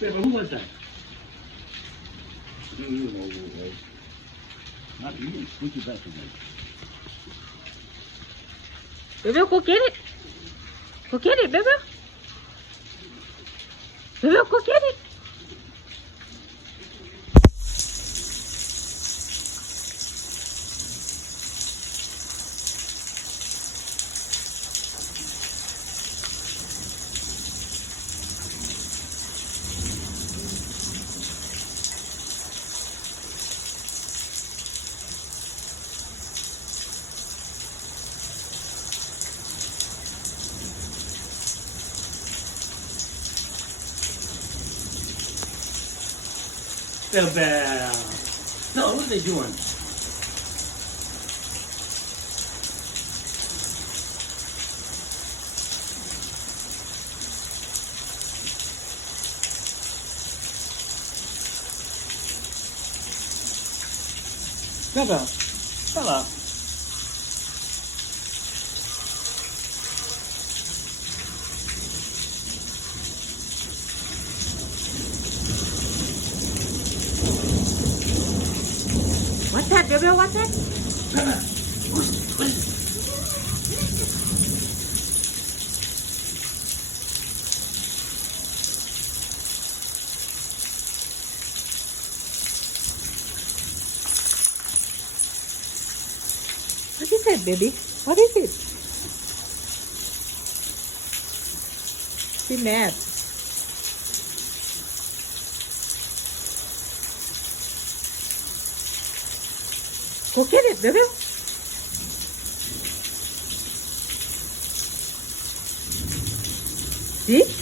Baby, who was that? You know who it was. Not you. Put your back again. Baby, go get it. Go get it, baby. Baby, go get it. Baby. No, what are they doing? Bella. Bella. What's that, baby? What's that? Bella. What? What is it, baby? What is it? She mad. Go get it, baby. See?